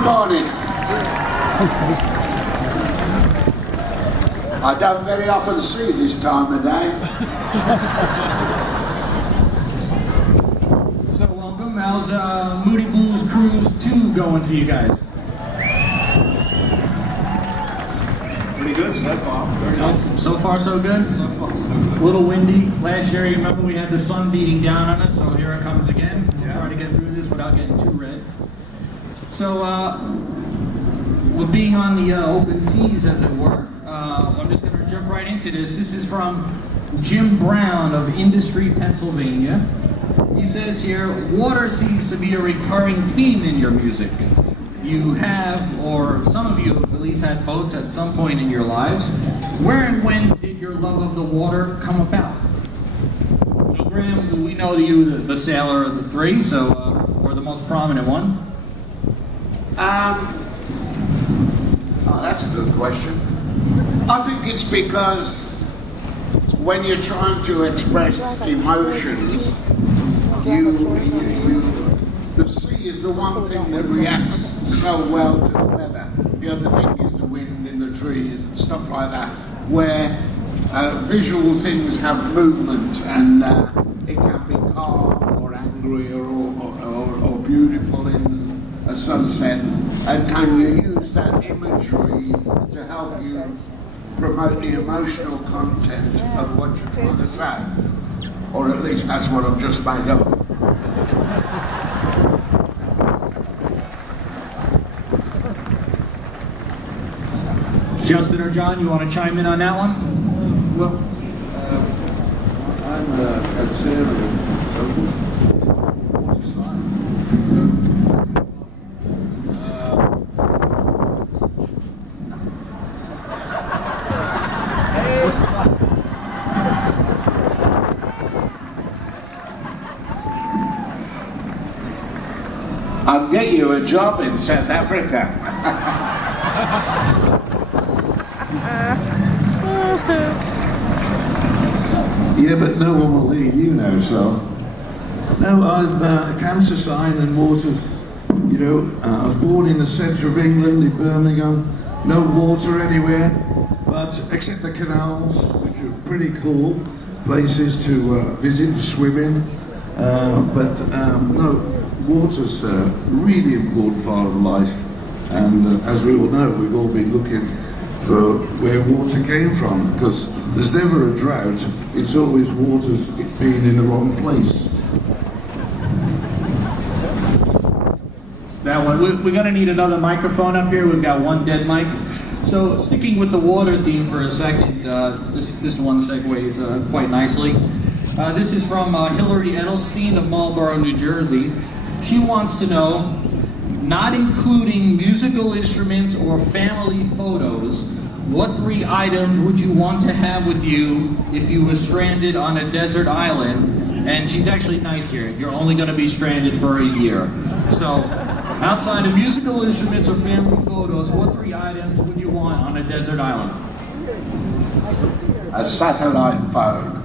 Good morning. I don't very often see this time of day. So welcome. How's Moody Blues Cruise 2 going for you guys? Pretty good so far. Very nice. So far so good? So far so good. A little windy. Last year, you remember we had the sun beating down on us, so here it comes again. We'll try to get through this without getting too red. So, with being on the open seas, as it were, I'm just going to jump right into this. This is from Jim Brown of Industry, Pennsylvania. He says here, water seems to be a recurring theme in your music. You have, or some of you have at least had boats at some point in your lives. Where and when did your love of the water come about? So Graham, we know you the sailor of the three, so or the most prominent one. Oh, that's a good question. I think it's because when you're trying to express emotions, the sea is the one thing that reacts so well to the weather. The other thing is the wind in the trees and stuff like that, where visual things have movement, and it can be calm or angry or beautiful in a sunset, and you use that imagery to help you promote the emotional content of what you're trying to say. Or at least that's what I've just made up. Justin or John, you want to chime in on that one? Well, I'm a sailor in water science. I'll get you a job in South Africa. Yeah, but no one will hear you now, so. No, I'm a cancer sign and water. You know, I was born in the centre of England, in Birmingham. No water anywhere, but except the canals, which are pretty cool places to visit and swim in. No, water's a really important part of life. And as we all know, we've all been looking for where water came from, because there's never a drought, it's always water's being in the wrong place. That one. We're going to need another microphone up here. We've got one dead mic. So sticking with the water theme for a second, this one segues quite nicely. This is from Hillary Edelstein of Marlborough, New Jersey. She wants to know, not including musical instruments or family photos, what 3 items would you want to have with you if you were stranded on a desert island? And she's actually nice here. You're only going to be stranded for a year. So, outside of musical instruments or family photos, what 3 items would you want on a desert island? A satellite phone.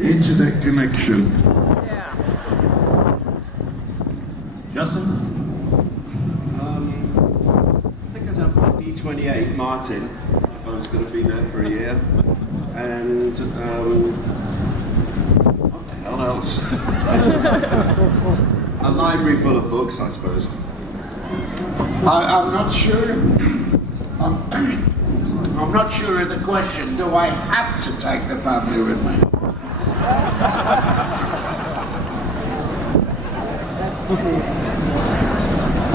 Internet connection. Justin? I think I'd have my D28 Martin if I was going to be there for a year. And what the hell else? A library full of books, I suppose. I'm not sure. I'm not sure of the question. Do I have to take the family with me?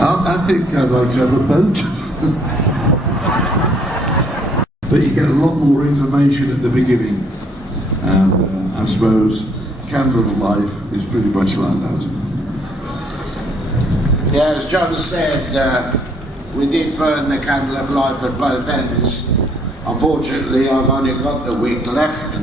I think I'd like to have a boat. But you get a lot more information at the beginning. And I suppose Candle of Life is pretty much like that. Yeah, as John said, we did burn the candle of life at both ends. Unfortunately, I've only got the wick left.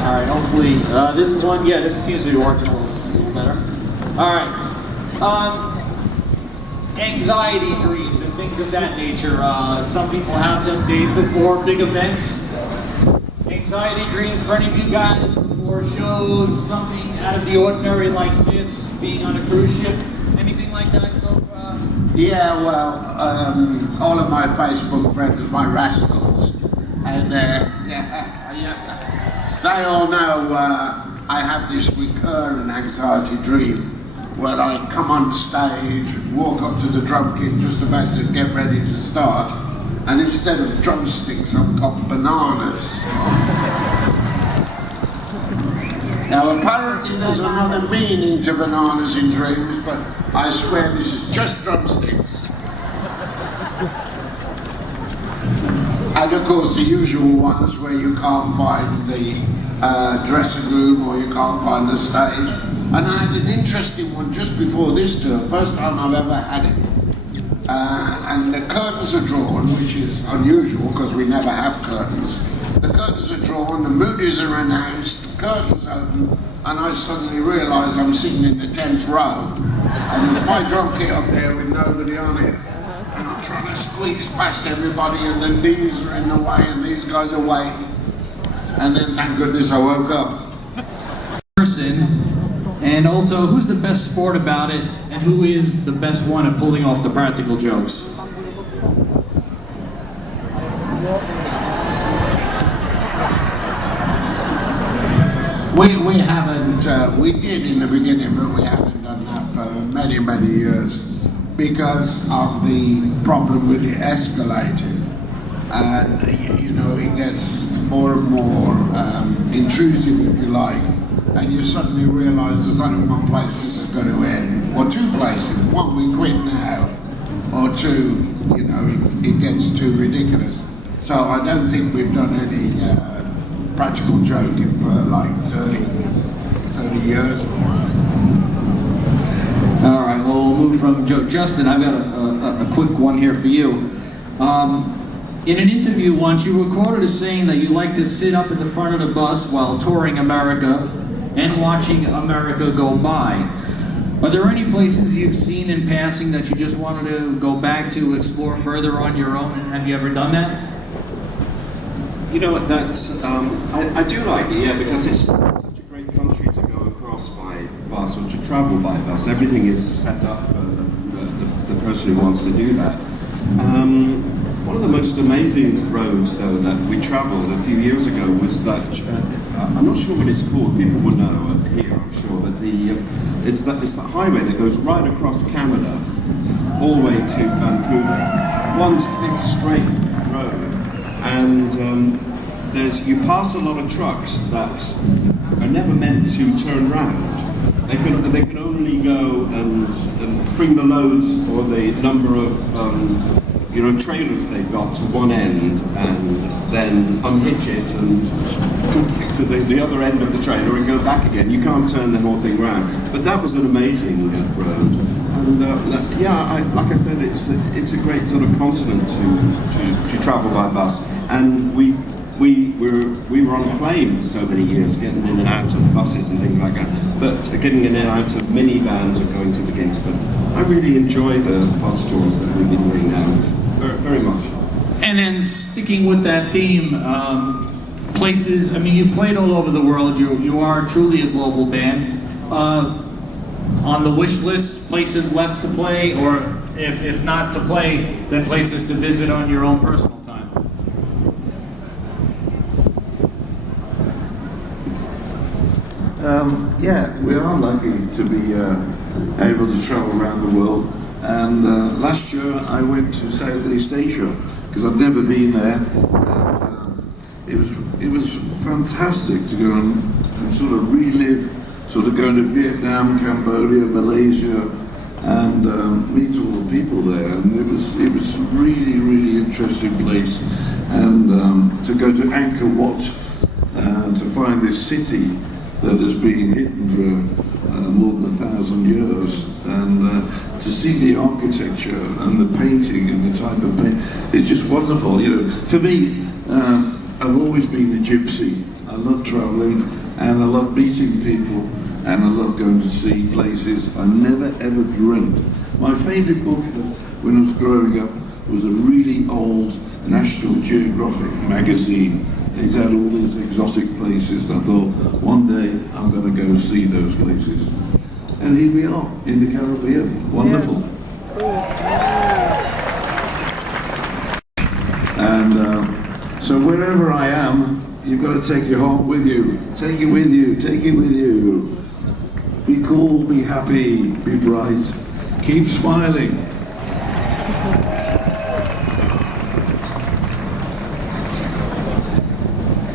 Alright, hopefully, this one, yeah, this seems to be working a little better. Alright, anxiety dreams and things of that nature. Some people have them days before big events. Anxiety dreams for any of you guys before shows, something out of the ordinary like this, being on a cruise ship, anything like that? Yeah, well, all of my Facebook friends are my rascals, and they all know I have this recurring anxiety dream where I come on stage, walk up to the drum kit just about to get ready to start, and instead of drumsticks I've got bananas. Now apparently there's another meaning to bananas in dreams, but I swear this is just drumsticks. And of course the usual ones where you can't find the dressing room or you can't find the stage. And I had an interesting one just before this tour, first time I've ever had it. And the curtains are drawn, which is unusual because we never have curtains. The curtains are drawn, the Moody's are announced, the curtains open, and I suddenly realise I'm sitting in the 10th row. And there's my drum kit up there with nobody on it. And I'm trying to squeeze past everybody, and the knees are in the way, and these guys are waiting. And then, thank goodness, I woke up. Person, and also, who's the best sport about it, and who is the best one at pulling off the practical jokes? We haven't, we did in the beginning, but we haven't done that for many, many years because of the problem with it escalating. And, you know, it gets more and more intrusive, if you like, and you suddenly realise there's only one place this is going to end, or two places. One, we quit now, or two, you know, it gets too ridiculous. So I don't think we've done any practical joking for like 30 years. All right, well, we'll move from joke. Justin, I've got a quick one here for you. In an interview once, you were quoted as saying that you like to sit up in the front of the bus while touring America and watching America go by. Are there any places you've seen in passing that you just wanted to go back to explore further on your own, and have you ever done that? You know what, that's, I do like it, yeah, because it's such a great country to go across by bus or to travel by bus. Everything is set up for the person who wants to do that. One of the most amazing roads, though, that we travelled a few years ago was that, I'm not sure what it's called, people will know here, I'm sure, but it's the highway that goes right across Canada, all the way to Vancouver. One big straight road. And you pass a lot of trucks that are never meant to turn round. They can only go and bring the loads or the number of trailers they've got to one end, and then unhitch it and go back to the other end of the trailer and go back again. You can't turn the whole thing round. But that was an amazing road. And like I said, it's a great sort of continent to travel by bus. And we were on a plane for so many years, getting in and out of buses and things like that. But getting in and out of minivans and going to the gigs. But I really enjoy the bus tours that we've been doing now, very much. And then sticking with that theme, places. I mean, you've played all over the world. You are truly a global band. On the wish list, places left to play, or if not to play, then places to visit on your own personal time. Yeah, we are lucky to be able to travel around the world. And last year I went to Southeast Asia because I've never been there. And, it was fantastic to go and sort of relive, sort of going to Vietnam, Cambodia, Malaysia, and meet all the people there. And it was a really, really interesting place. And to go to Angkor Wat, to find this city that has been hidden for more than 1,000 years, and to see the architecture and the painting and the type of paint, it's just wonderful. You know, for me, I've always been a gypsy. I love traveling, and I love meeting people, and I love going to see places I never ever dreamt. My favorite book when I was growing up was a really old National Geographic magazine. It had all these exotic places, and I thought, one day I'm going to go see those places. And here we are, in the Caribbean. Wonderful. And so wherever I am, you've got to take your heart with you. Take it with you, take it with you. Be cool, be happy, be bright. Keep smiling.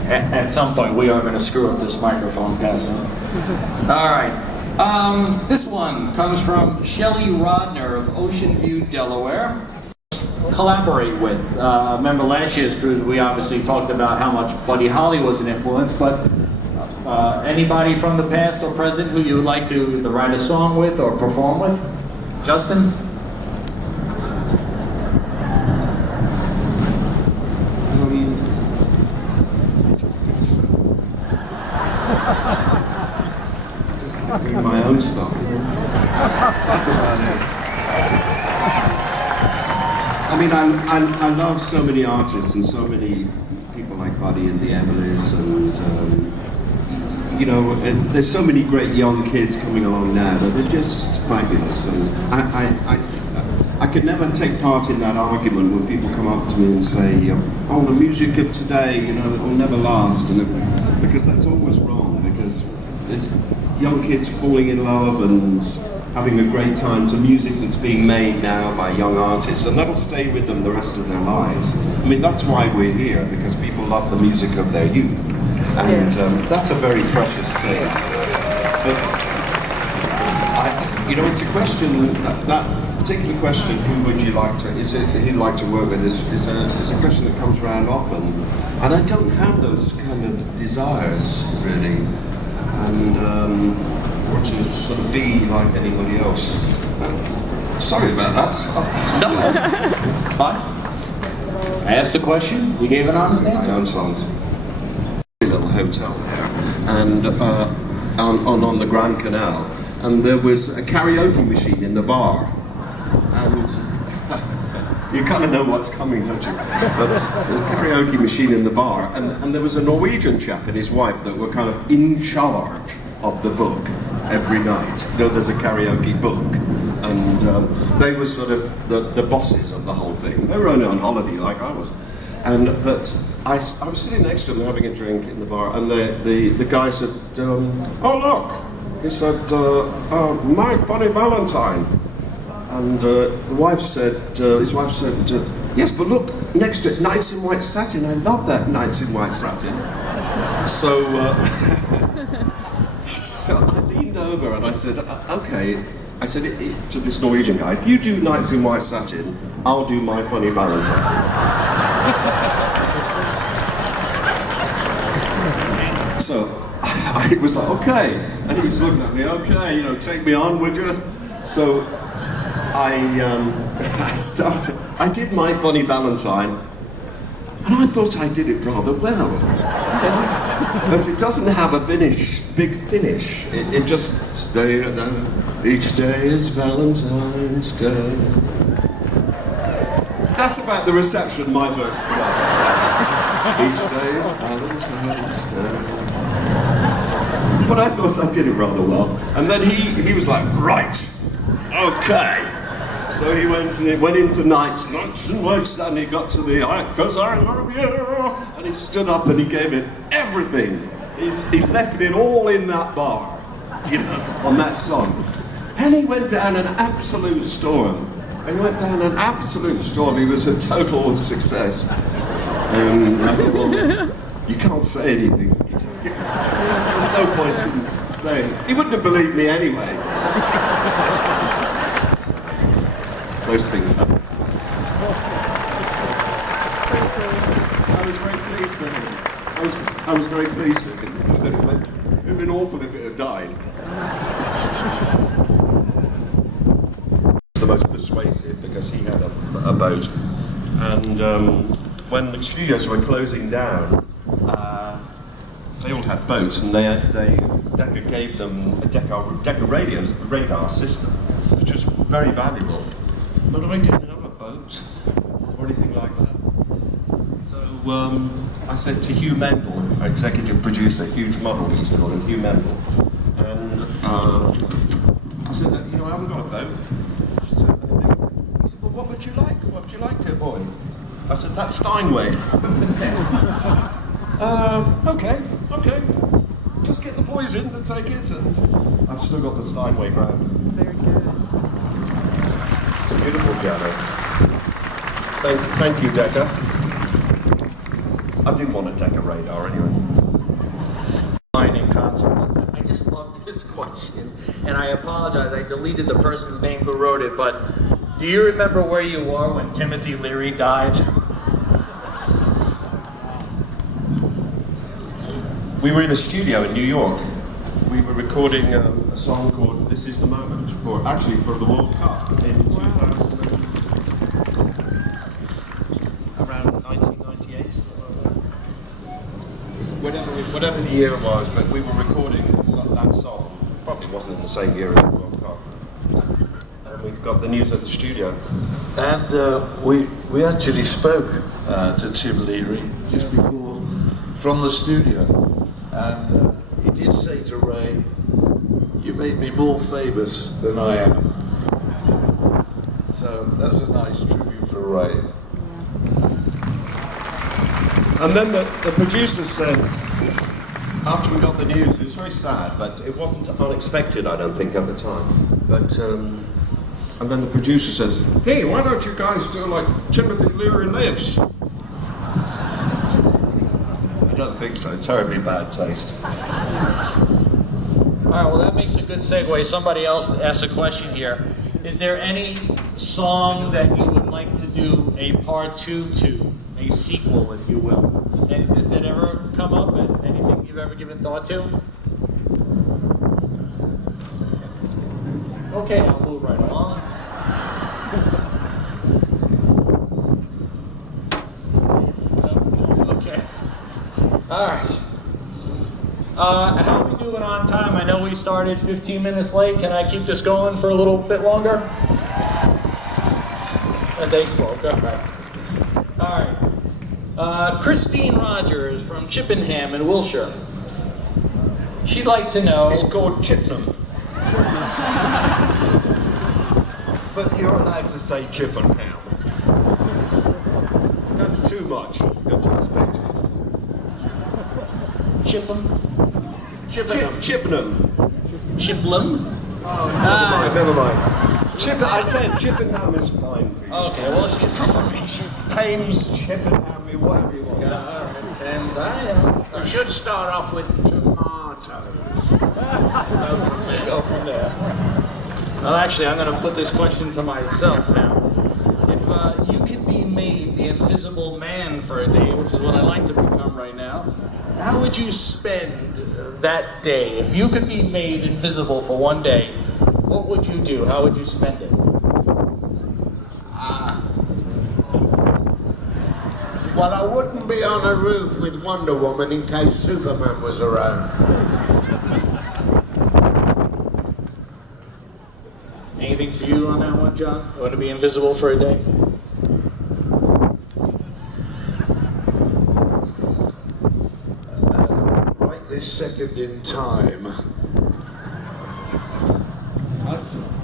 At some point, we are going to screw up this microphone passing. All right. This one comes from Shelley Rodner of Ocean View, Delaware. Collaborate with. Remember last year's cruise, we obviously talked about how much Buddy Holly was an influence, but anybody from the past or present who you would like to either write a song with or perform with? Justin? Just doing my own stuff. That's about it. I mean, I love so many artists and so many people like Buddy and the Everleys, and you know, there's so many great young kids coming along now that are just fabulous. And I could never take part in that argument when people come up to me and say, "Oh, the music of today, you know, it will never last," because that's always wrong. Because there's young kids falling in love and having a great time to music that's being made now by young artists, and that'll stay with them the rest of their lives. I mean, that's why we're here, because people love the music of their youth, and that's a very precious thing. But you know, it's a question, that particular question, who would you like to, is it who you'd like to work with, is a question that comes around often, and I don't have those kind of desires really, and or to sort of be like anybody else. Sorry about that. No, fine. I asked the question, you gave an honest answer. My own songs. A little hotel there, and on the Grand Canal, and there was a karaoke machine in the bar, and you kind of know what's coming, don't you? But there's a karaoke machine in the bar, and there was a Norwegian chap and his wife that were kind of in charge of the book every night. You know, there's a karaoke book, and they were sort of the bosses of the whole thing. They were only on holiday like I was, but I was sitting next to them having a drink in the bar, and the guy said, "Oh look," he said, "My Funny Valentine," and his wife said, "Yes, but look next to it, Knights in White Satin. I love that Knights in White Satin." So. So I leaned over and I said, "Okay," I said to this Norwegian guy, "If you do Knights in White Satin, I'll do My Funny Valentine." So I was like, "Okay," and he was looking at me, "Okay, you know, take me on, would you?" So I did My Funny Valentine, and I thought I did it rather well. But it doesn't have a big finish. It just each day is Valentine's Day. That's about the reception my verse got. Each day is Valentine's Day. But I thought I did it rather well. And then he was like, "Right, okay." So he went into Knights in White Satin, he got to the "'Cause I love you," and he stood up and he gave it everything. He left it all in that bar, you know, on that song. And he went down an absolute storm. He was a total success. And I thought, well, you can't say anything. There's no point in saying. He wouldn't have believed me anyway. Those things happen. I was very pleased with him. I was very pleased with him. It would have been awful if it had died. The most persuasive because he had a boat, and when the studios were closing down, they all had boats, and Decca gave them a Decca radios, a radar system, which was very valuable. But I didn't have a boat. I said to Hugh Mendel, our executive producer, huge model, we used to call him Hugh Mendel, and I said that, you know, I haven't got a boat. Just anything. He said, well, what would you like? What would you like, dear boy? I said, that Steinway. Okay. Just get the boys in to take it, and I've still got the Steinway ground. Very good. It's a beautiful piano. Thank you, Decca. I didn't want a Decca radar anyway. In concert. I just love this question, and I apologize. I deleted the person's name who wrote it, but do you remember where you were when Timothy Leary died? We were in a studio in New York. We were recording a song called "This Is the Moment" for the World Cup in 2000, around 1998. Whatever the year was, but we were recording that song. Probably wasn't in the same year as the World Cup. And we got the news at the studio. And we actually spoke to Tim Leary just before from the studio, and he did say to Ray, "You made me more famous than I am." So that was a nice tribute for Ray. And then the producer said, after we got the news, it was very sad, but it wasn't unexpected, I don't think, at the time. But and then the producer said, "Hey, why don't you guys do like Timothy Leary lives?" I don't think so. Terribly bad taste. All right, well, that makes a good segue. Somebody else asked a question here. Is there any song that you would like to do a part 2 to, a sequel, if you will? And does it ever come up? Anything you've ever given thought to? Okay, I'll move right along. Okay. All right. How are we doing on time? I know we started 15 minutes late. Can I keep this going for a little bit longer? And they spoke. Okay. All right. Christine Rogers from Chippenham in Wiltshire. She'd like to know... It's called Chippenham. But you're allowed to say Chippenham. That's too much. You've got to respect it. Chippenham? Chippenham. Chippenham? Oh, never mind. I said Chippenham is fine for you. Okay, well, she's from... Thames, Chippenham, whatever you want. All right, Thames, I know. You should start off with tomatoes. Go from there. Well, actually, I'm going to put this question to myself now. If you could be made the invisible man for a day, which is what I like to become right now, how would you spend that day? If you could be made invisible for one day, what would you do? How would you spend it? Well, I wouldn't be on a roof with Wonder Woman in case Superman was around. Anything for you on that one, John? You want to be invisible for a day? Right this second in time.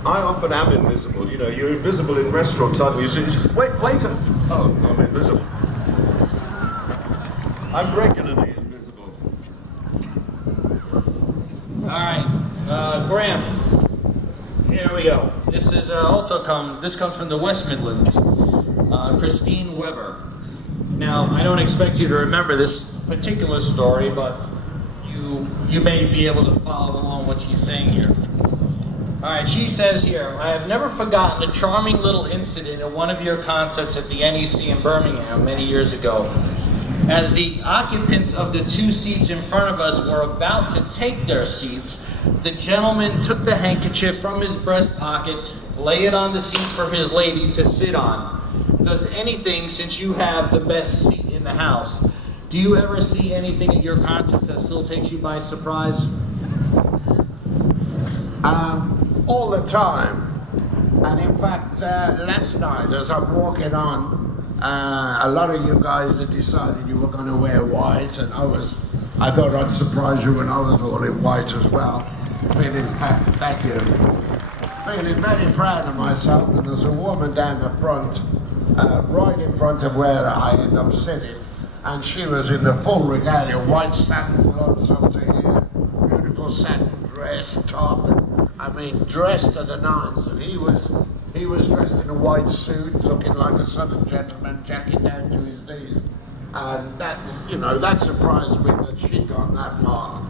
I often am invisible. You know, you're invisible in restaurants, aren't you? Wait, waiter. Oh, I'm invisible. I'm regularly invisible. All right, Graham. Here we go. This is this comes from the West Midlands. Christine Weber. Now, I don't expect you to remember this particular story, but you may be able to follow along what she's saying here. All right, she says here, I have never forgotten a charming little incident at one of your concerts at the NEC in Birmingham many years ago. As the occupants of the 2 seats in front of us were about to take their seats, the gentleman took the handkerchief from his breast pocket, lay it on the seat for his lady to sit on. Does anything, since you have the best seat in the house, do you ever see anything at your concerts that still takes you by surprise? All the time. And in fact, last night as I'm walking on A lot of you guys had decided you were going to wear white, and I thought I'd surprise you when I was all in white as well. Thank you. Feeling very proud of myself, and there's a woman down the front, right in front of where I ended up sitting, and she was in the full regalia, white satin gloves up to here, beautiful satin dress, top, and, I mean, dressed to the nines, and he was dressed in a white suit, looking like a southern gentleman, jacket down to his knees, and that, you know, that surprised me that she got that far.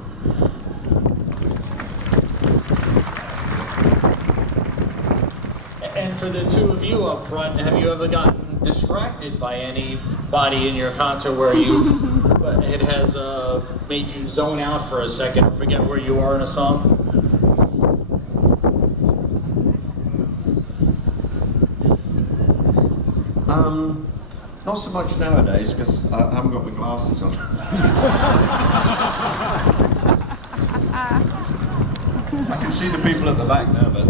And for the two of you up front, have you ever gotten distracted by anybody in your concert where it has made you zone out for a second or forget where you are in a song? Not so much nowadays, because I haven't got my glasses on. I can see the people at the back now, but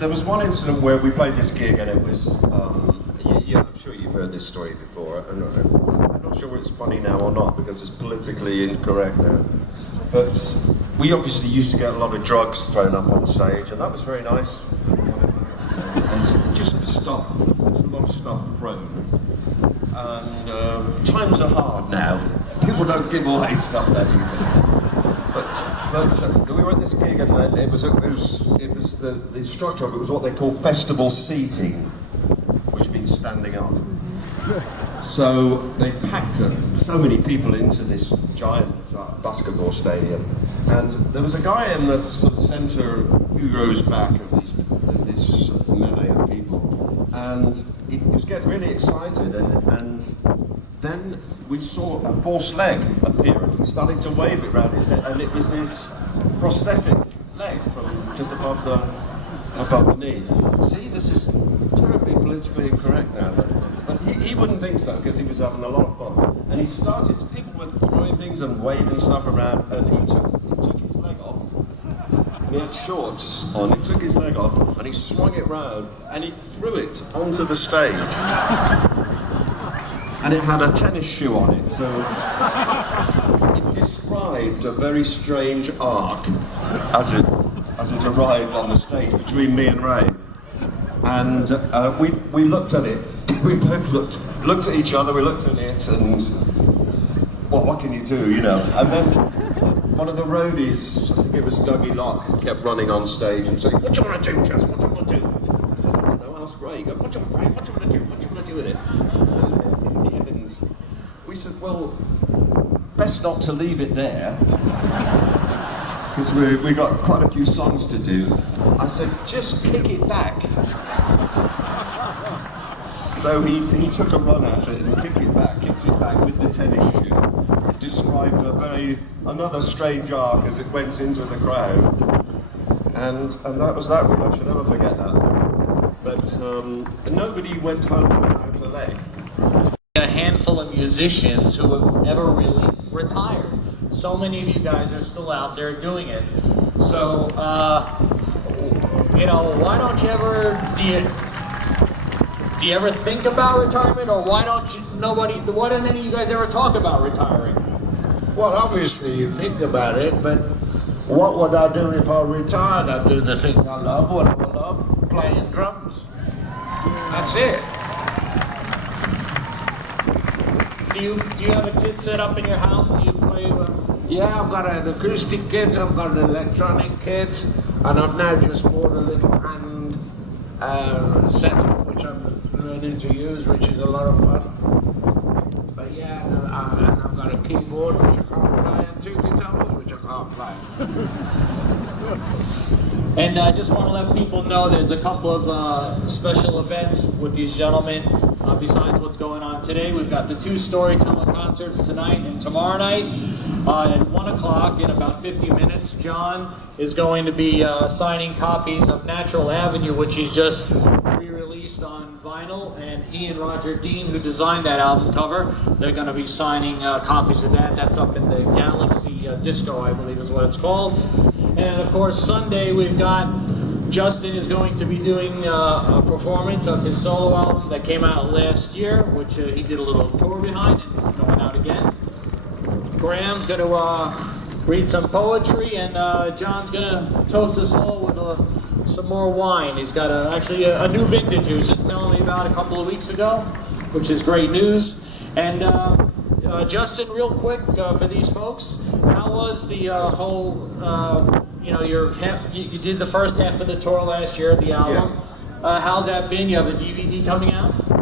there was one incident where we played this gig, and it was, I'm sure you've heard this story before, and I'm not sure whether it's funny now or not, because it's politically incorrect now. But we obviously used to get a lot of drugs thrown up on stage, and that was very nice. And just stuff. There's a lot of stuff thrown. And times are hard now. People don't give away stuff that easily. But we were at this gig, and it was the structure of it was what they call festival seating, which means standing up. So they packed so many people into this giant basketball stadium, and there was a guy in the sort of centre, a few rows back of this melee of people, and he was getting really excited, and then we saw a false leg appear, and he started to wave it around his head, and it was his prosthetic leg from just above the knee. See, this is terribly politically incorrect now, but he wouldn't think so, because he was having a lot of fun. And people were throwing things and waving stuff around, and he took his leg off, and he had shorts on, he took his leg off, and he swung it round, and he threw it onto the stage. And it had a tennis shoe on it, so it described a very strange arc as it arrived on the stage between me and Ray. And we looked at it, we both looked at each other, we looked at it, and well, what can you do, you know? And then one of the roadies, I think it was Dougie Locke, kept running on stage and saying, "What do you want to do, Jess? What do you want to do?" I said, "I don't know, ask Ray." He goes, What do you want to do? What do you want to do with it?" And we said, "Well, best not to leave it there, because we got quite a few songs to do." I said, "Just kick it back." So he took a run at it and kicked it back with the tennis shoe. It described another strange arc as it went into the crowd. And that was that one. I should never forget that. But nobody went home without a leg. A handful of musicians who have ever really retired. So many of you guys are still out there doing it. So, why don't you ever, do you ever think about retirement, or why don't any of you guys ever talk about retiring? Well, obviously you think about it, but what would I do if I retired? I'd do the thing I love, what I love, playing drums. That's it. Do you have a kit set up in your house? Do you play? Yeah, I've got an acoustic kit, I've got an electronic kit, and I've now just bought a little hand setup, which I'm learning to use, which is a lot of fun. But yeah, and I've got a keyboard, which I can't play, and two guitars, which I can't play. And I just want to let people know there's a couple of special events with these gentlemen. Besides what's going on today, we've got the 2 storytelling concerts tonight and tomorrow night. At 1 o'clock, in about 50 minutes, John is going to be signing copies of Natural Avenue, which he's just re-released on vinyl, and he and Roger Dean, who designed that album cover, they're going to be signing copies of that. That's up in the Galaxy Disco, I believe is what it's called. And of course, Sunday we've got Justin is going to be doing a performance of his solo album that came out last year, which he did a little tour behind and is going out again. Graham's going to read some poetry, and John's going to toast us all with some more wine. He's got actually a new vintage he was just telling me about a couple of weeks ago, which is great news. And Justin, real quick, for these folks, how was the whole, you did the first half of the tour last year, the album. Yeah. How's that been? You have a DVD coming out? I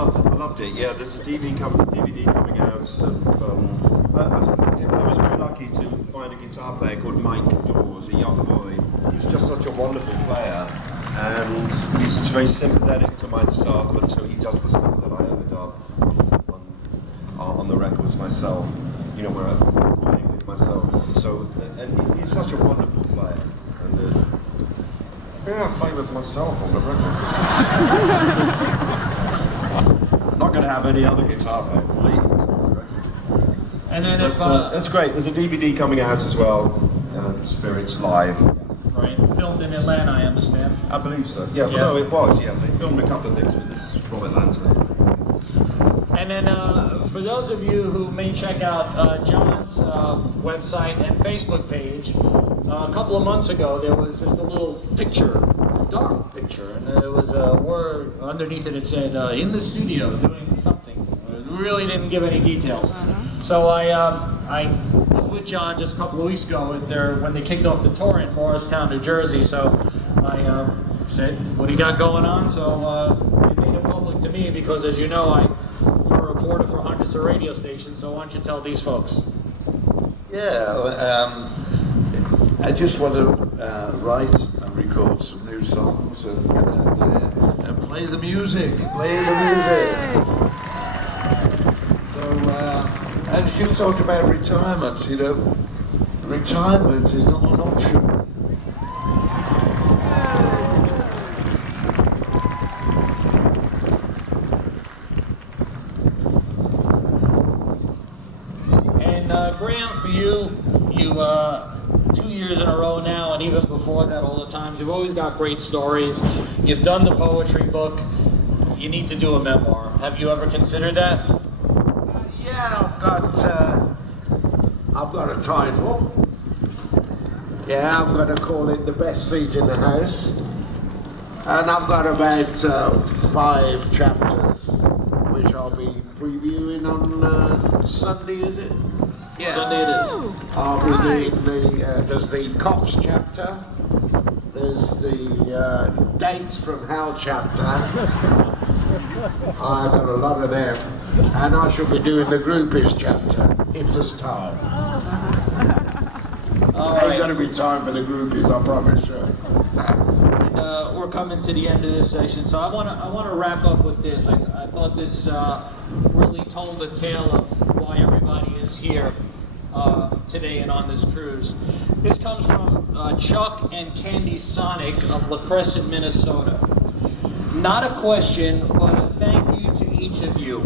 loved it, yeah. There's a DVD coming out. I was very lucky to find a guitar player called Mike Dawes, a young boy. He's just such a wonderful player. And he's very sympathetic to my stuff until he does the stuff that I overdub on the records myself, where I'm playing with myself. So, and he's such a wonderful player. And I play with myself on the records. Not going to have any other guitar player play on the record. And then that's great. There's a DVD coming out as well, Spirits Live. Right, filmed in Atlanta, I understand. I believe so. Yeah, yeah. No, it was. Yeah, they filmed a couple of things, but this is from Atlanta. And then for those of you who may check out John's website and Facebook page, a couple of months ago there was just a little picture, a dark picture, and there was a word underneath it that said, in the studio doing something. It really didn't give any details. So I was with John just a couple of weeks ago when they kicked off the tour in Morristown, New Jersey, so I said, what do you got going on? So they made it public to me because, as you know, I'm a reporter for hundreds of radio stations, so why don't you tell these folks? Yeah, I just want to write and record some new songs and get out there and play the music. And you talk about retirement, retirement is not an option. And Graham, for you 2 years in a row now, and even before that all the times, you've always got great stories. You've done the poetry book. You need to do a memoir. Have you ever considered that? Yeah, I've got a title. Yeah, I'm going to call it The Best Seat in the House. And I've got about 5 chapters, which I'll be previewing on Sunday, is it? Yeah. Sunday it is. I'll be doing there's the Cops chapter, there's the Dates from Hell chapter. I've got a lot of them. And I shall be doing the Groupies chapter, if there's time. Ain't going to be time for the Groupies, I promise you. And we're coming to the end of this session, so I want to wrap up with this. I thought this really told a tale of why everybody is here today and on this cruise. This comes from Chuck and Candy Sonic of La Crescent, Minnesota. Not a question, but a thank you to each of you.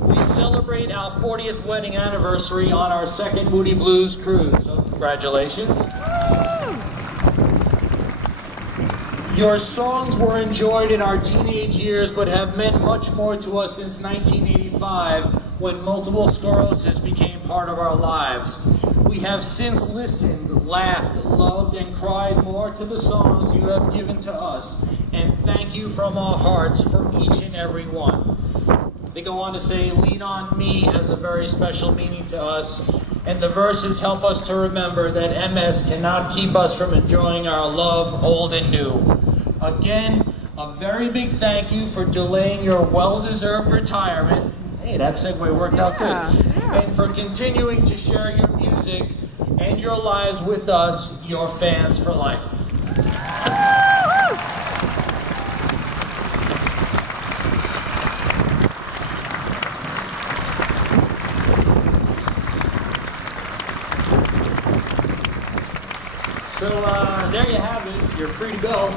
We celebrate our 40th wedding anniversary on our second Moody Blues cruise, so congratulations. Your songs were enjoyed in our teenage years, but have meant much more to us since 1985, when multiple sclerosis became part of our lives. We have since listened, laughed, loved, and cried more to the songs you have given to us, and thank you from our hearts for each and every one. They go on to say, Lean on Me has a very special meaning to us, and the verses help us to remember that MS cannot keep us from enjoying our love, old and new. Again, a very big thank you for delaying your well-deserved retirement. Hey, that segue worked out good. And for continuing to share your music and your lives with us, your fans for life. So there you have it. You're free to go.